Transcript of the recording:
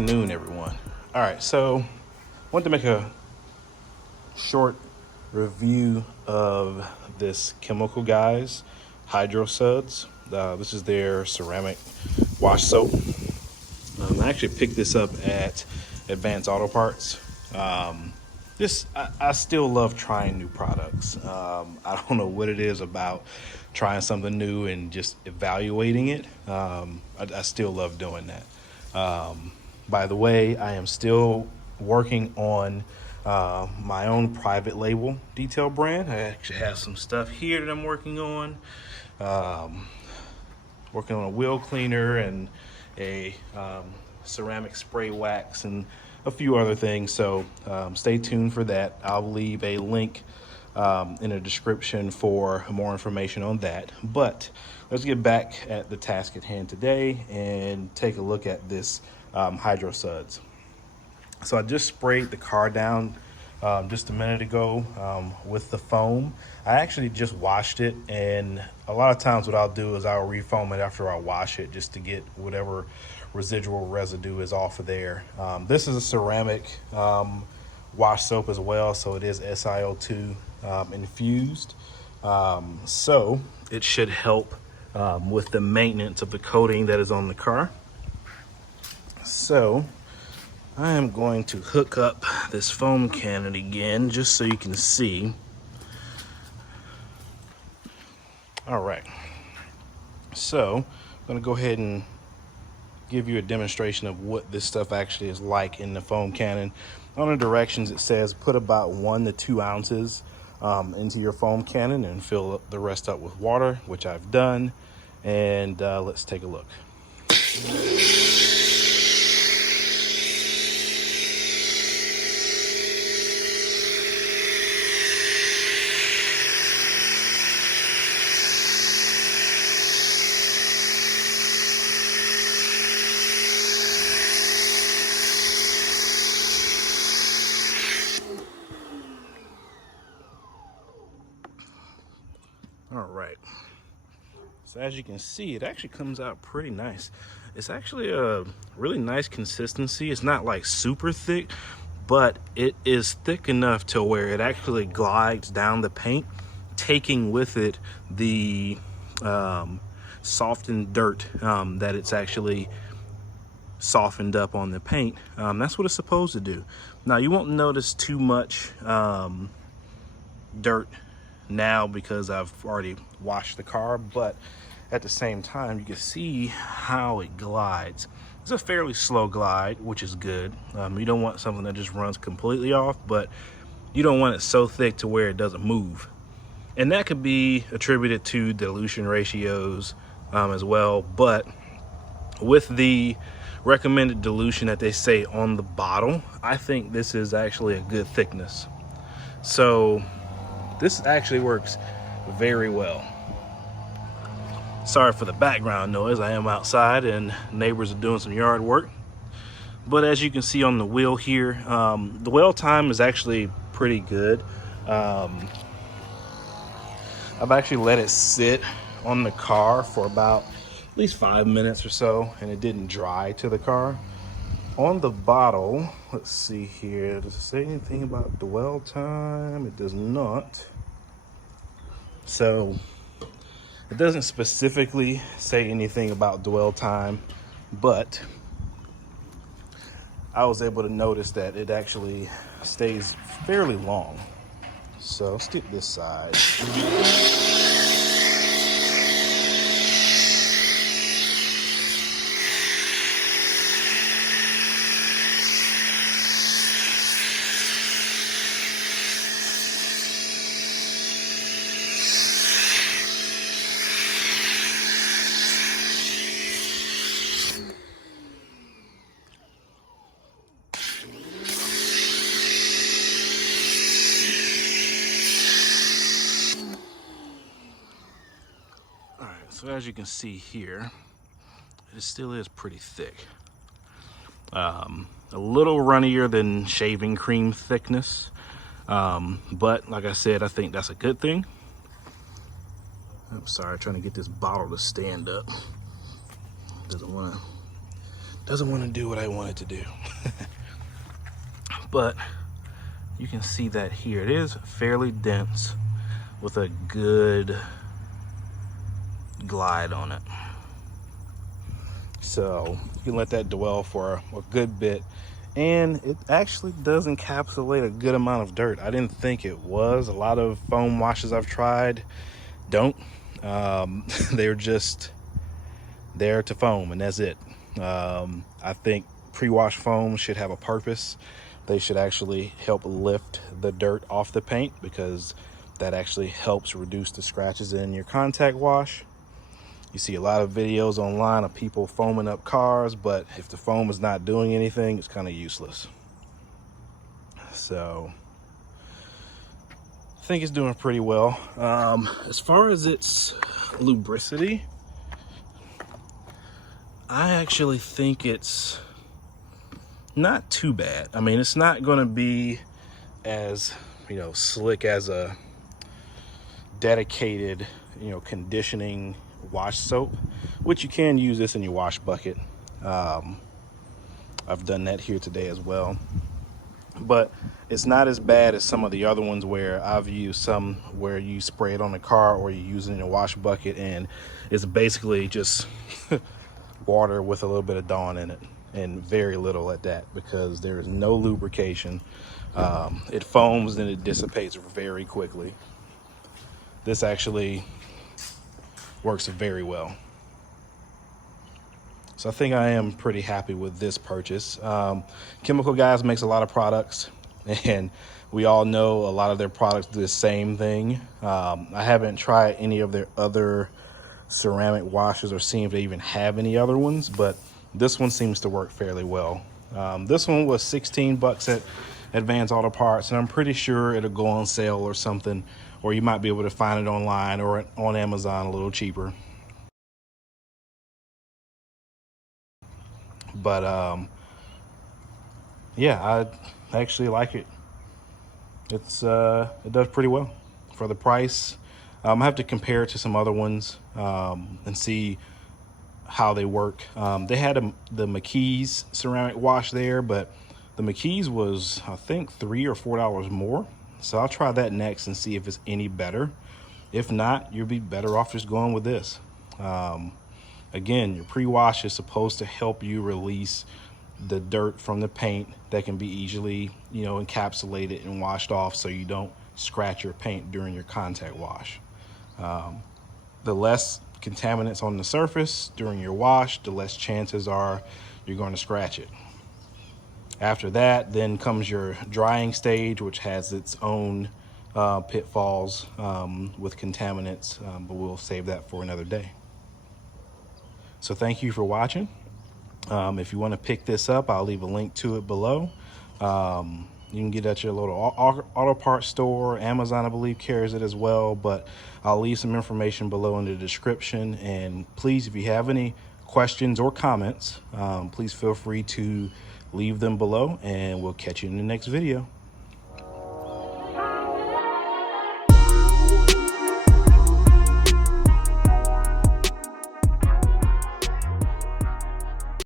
afternoon, everyone. All right, so I wanted to make a short review of this chemical, guys, HydroSuds. This is their ceramic wash soap. I actually picked this up at Advanced Auto Parts. I still love trying new products. I don't know what it is about trying something new and just evaluating it. I still love doing that. By the way, I am still working on my own private label detail brand. I actually have some stuff here that I'm working on. Working on a wheel cleaner and a ceramic spray wax and a few other things. So stay tuned for that. I'll leave a link in the description for more information on that. But let's get back at the task at hand today and take a look at this HydroSuds. So I just sprayed the car down just a minute ago with the foam. I actually just washed it, and a lot of times what I'll do is I'll refoam it after I wash it just to get whatever residual residue is off of there. This is a ceramic wash soap as well, so it is SiO2 infused. So it should help with the maintenance of the coating that is on the car. So I am going to hook up this foam cannon again just so you can see. All right, so I'm gonna go ahead and give you a demonstration of what this stuff actually is like in the foam cannon. On the directions it says put about 1 to 2 ounces into your foam cannon and fill the rest up with water, which I've done. And let's take a look. All right, so as you can see, it actually comes out pretty nice. It's actually a really nice consistency. It's not like super thick, but it is thick enough to where it actually glides down the paint, taking with it the softened dirt that it's actually softened up on the paint. That's what it's supposed to do. Now you won't notice too much dirt now because I've already washed the car, but at the same time you can see how it glides. It's a fairly slow glide, which is good. You don't want something that just runs completely off, but you don't want it so thick to where it doesn't move. And that could be attributed to dilution ratios as well, but with the recommended dilution that they say on the bottle, I think this is actually a good thickness. So this actually works very well. Sorry for the background noise. I am outside and neighbors are doing some yard work. But as you can see on the wheel here, the dwell time is actually pretty good. I've actually let it sit on the car for about at least 5 minutes or so, and it didn't dry to the car. On the bottle, let's see here, does it say anything about dwell time? It does not. So it doesn't specifically say anything about dwell time, but I was able to notice that it actually stays fairly long. So let's get this side. So as you can see here, it still is pretty thick. A little runnier than shaving cream thickness, but like I said, I think that's a good thing. I'm sorry, trying to get this bottle to stand up. doesn't want to do what I want it to do. But you can see that here. It is fairly dense with a good glide on it. So you can let that dwell for a good bit. And it actually does encapsulate a good amount of dirt. I didn't think it was. A lot of foam washes I've tried don't. They're just there to foam, and that's it. I think pre-wash foam should have a purpose. They should actually help lift the dirt off the paint, because that actually helps reduce the scratches in your contact wash. You see a lot of videos online of people foaming up cars, but if the foam is not doing anything, it's kind of useless. So I think it's doing pretty well. As far as its lubricity, I actually think it's not too bad. I mean, it's not going to be as, slick as a dedicated, conditioning wash soap, which you can use this in your wash bucket. I've done that here today as well, but it's not as bad as some of the other ones where I've used some where you spray it on the car or you use it in a wash bucket and it's basically just water with a little bit of Dawn in it, and very little at that, because there is no lubrication. It foams and it dissipates very quickly. This actually works very well. So I think I am pretty happy with this purchase. Chemical Guys makes a lot of products, and we all know a lot of their products do the same thing. I haven't tried any of their other ceramic washes or seen if they even have any other ones, but this one seems to work fairly well. This one was 16 bucks at Advanced Auto Parts, and I'm pretty sure it'll go on sale or something, or you might be able to find it online or on Amazon a little cheaper. But yeah, I actually like it. It does pretty well for the price. I have to compare it to some other ones and see how they work. They had the McKee's ceramic wash there, but the McKee's was, I think, $3 or $4 more. So I'll try that next and see if it's any better. If not, you'll be better off just going with this. Again, your pre-wash is supposed to help you release the dirt from the paint that can be easily, encapsulated and washed off, so you don't scratch your paint during your contact wash. The less contaminants on the surface during your wash, the less chances are you're going to scratch it. After that, then comes your drying stage, which has its own pitfalls with contaminants, but we'll save that for another day. So thank you for watching. If you want to pick this up, I'll leave a link to it below. You can get it at your little auto parts store. Amazon, I believe, carries it as well, but I'll leave some information below in the description. And please, if you have any questions or comments, please feel free to leave them below, and we'll catch you in the next video.